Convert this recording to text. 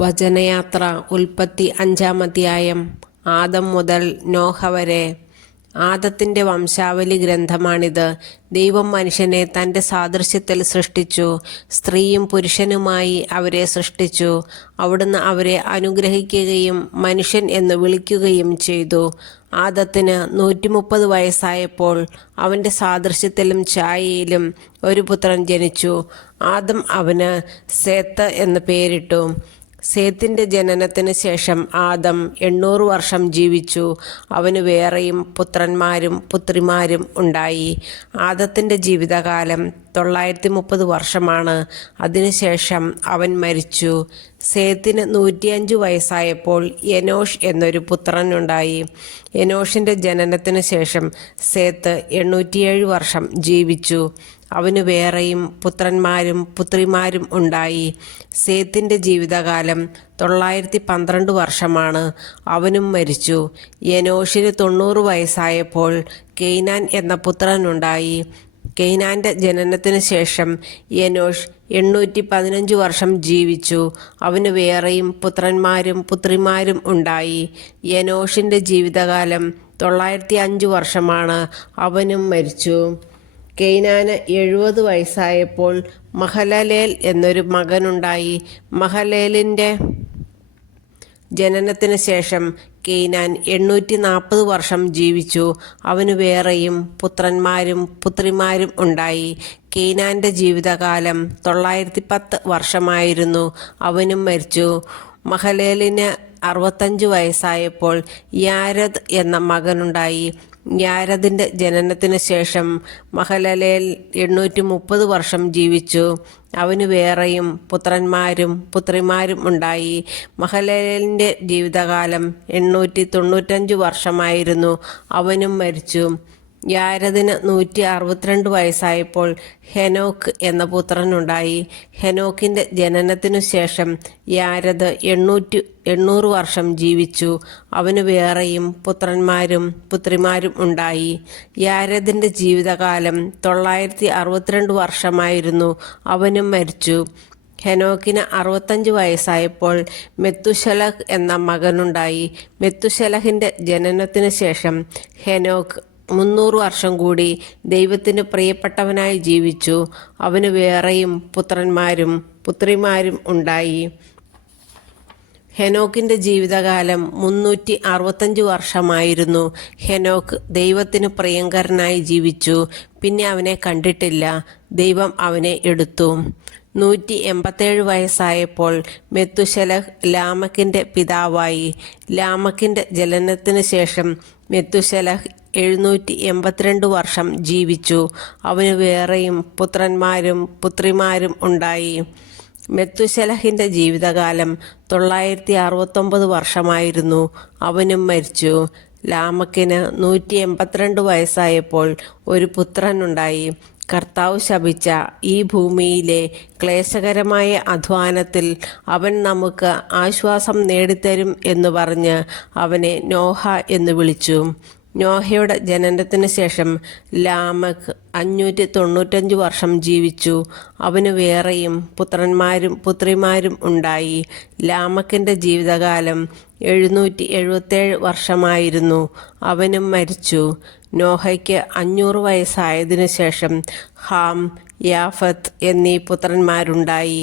വചനയാത്ര ഉൽപ്പത്തി 5-ാം അധ്യായം. ആദം മുതൽ നോഹ വരെ. ആദത്തിൻ്റെ വംശാവലി ഗ്രന്ഥമാണിത്. ദൈവം മനുഷ്യനെ തൻ്റെ സാദൃശ്യത്തിൽ സൃഷ്ടിച്ചു. സ്ത്രീയും പുരുഷനുമായി അവരെ സൃഷ്ടിച്ചു. അവിടുന്ന് അവരെ അനുഗ്രഹിക്കുകയും മനുഷ്യൻ എന്ന് വിളിക്കുകയും ചെയ്തു. ആദത്തിന് 130 വയസ്സായപ്പോൾ അവൻ്റെ സാദൃശ്യത്തിലും ഛായയിലും ഒരു പുത്രൻ ജനിച്ചു. ആദം അവന് സേത്ത് എന്ന് പേരിട്ടു. സേത്തിൻ്റെ ജനനത്തിന് ശേഷം ആദം 800 വർഷം ജീവിച്ചു. അവന് വേറെയും പുത്രന്മാരും പുത്രിമാരും ഉണ്ടായി. ആദത്തിൻ്റെ ജീവിതകാലം 930 വർഷമാണ്. അതിനുശേഷം അവൻ മരിച്ചു. സേത്തിന് 105 വയസ്സായപ്പോൾ എനോഷ് എന്നൊരു പുത്രനുണ്ടായി. എനോഷിൻ്റെ ജനനത്തിന് ശേഷം സേത്ത് 807 വർഷം ജീവിച്ചു. അവന് വേറെയും പുത്രന്മാരും പുത്രിമാരും ഉണ്ടായി. സേത്തിൻ്റെ ജീവിതകാലം 912 വർഷമാണ്. അവനും മരിച്ചു. എനോഷിന് 90 വയസ്സായപ്പോൾ കെയ്നാൻ എന്ന പുത്രനുണ്ടായി. കെയ്നാൻ്റെ ജനനത്തിന് ശേഷം എനോഷ് 815 വർഷം ജീവിച്ചു. അവന് വേറെയും പുത്രന്മാരും പുത്രിമാരും ഉണ്ടായി. എനോഷിൻ്റെ ജീവിതകാലം 905 വർഷമാണ്. അവനും മരിച്ചു. കെയ്നാന് 70 വയസ്സായപ്പോൾ മഹലലേൽ എന്നൊരു മകനുണ്ടായി. മഹലേലിൻ്റെ ജനനത്തിന് ശേഷം കെയ്നാൻ 840 വർഷം ജീവിച്ചു. അവന് വേറെയും പുത്രന്മാരും പുത്രിമാരും ഉണ്ടായി. കെയ്നാൻ്റെ ജീവിതകാലം 910 വർഷമായിരുന്നു. അവനും മരിച്ചു. മഹലേലിന് 65 വയസ്സായപ്പോൾ യാരദ് എന്ന മകനുണ്ടായി. യാരദിൻ്റെ ജനനത്തിന് ശേഷം മഹലലേൽ 830 വർഷം ജീവിച്ചു. അവന് വേറെയും പുത്രന്മാരും പുത്രിമാരും ഉണ്ടായി. മഹലലേലിൻ്റെ ജീവിതകാലം 895 വർഷമായിരുന്നു. അവനും മരിച്ചു. യാരദിന് 162 വയസ്സായപ്പോൾ ഹെനോക്ക് എന്ന പുത്രനുണ്ടായി. ഹെനോക്കിൻ്റെ ജനനത്തിനു ശേഷം യാരദ് 800 വർഷം ജീവിച്ചു. അവന് വേറെയും പുത്രന്മാരും പുത്രിമാരും ഉണ്ടായി. യാരദിൻ്റെ ജീവിതകാലം 962 വർഷമായിരുന്നു. അവനും മരിച്ചു. ഹെനോക്കിന് 65 വയസ്സായപ്പോൾ മെത്തുശലഹ് എന്ന മകനുണ്ടായി. മെത്തുശലഹിൻ്റെ ജനനത്തിന് ശേഷം ഹെനോക്ക് 300 വർഷം കൂടി ദൈവത്തിന് പ്രിയപ്പെട്ടവനായി ജീവിച്ചു. അവന് വേറെയും പുത്രന്മാരും പുത്രിമാരും ഉണ്ടായി. ഹെനോക്കിൻ്റെ ജീവിതകാലം 365 വർഷമായിരുന്നു. ഹെനോക്ക് ദൈവത്തിന് പ്രിയങ്കരനായി ജീവിച്ചു. പിന്നെ അവനെ കണ്ടിട്ടില്ല. ദൈവം അവനെ എടുത്തു. 187 വയസ്സായപ്പോൾ മെത്തുശലഹ് ലാമക്കിൻ്റെ പിതാവായി. ലാമക്കിൻ്റെ ജനനത്തിന് ശേഷം മെത്തുശലഹ് 782 വർഷം ജീവിച്ചു. അവന് വേറെയും പുത്രന്മാരും പുത്രിമാരും ഉണ്ടായി. മെത്തുശലഹിൻ്റെ ജീവിതകാലം 969 വർഷമായിരുന്നു. അവനും മരിച്ചു. ലാമക്കിന് 182 വയസ്സായപ്പോൾ ഒരു പുത്രനുണ്ടായി. കർത്താവ് ശപിച്ച ഈ ഭൂമിയിലെ ക്ലേശകരമായ അധ്വാനത്തിൽ അവൻ നമുക്ക് ആശ്വാസം നേടിത്തരും എന്ന് പറഞ്ഞ് അവനെ നോഹ എന്ന് വിളിച്ചു. നോഹയുടെ ജനനത്തിന് ശേഷം ലാമക്ക് 595 വർഷം ജീവിച്ചു. അവന് വേറെയും പുത്രന്മാരും പുത്രിമാരും ഉണ്ടായി. ലാമക്കിൻ്റെ ജീവിതകാലം 777 വർഷമായിരുന്നു. അവനും മരിച്ചു. നോഹയ്ക്ക് 500 വയസ്സായതിനു ശേഷം ഹാം, യാഫത്ത് എന്നീ പുത്രന്മാരുണ്ടായി.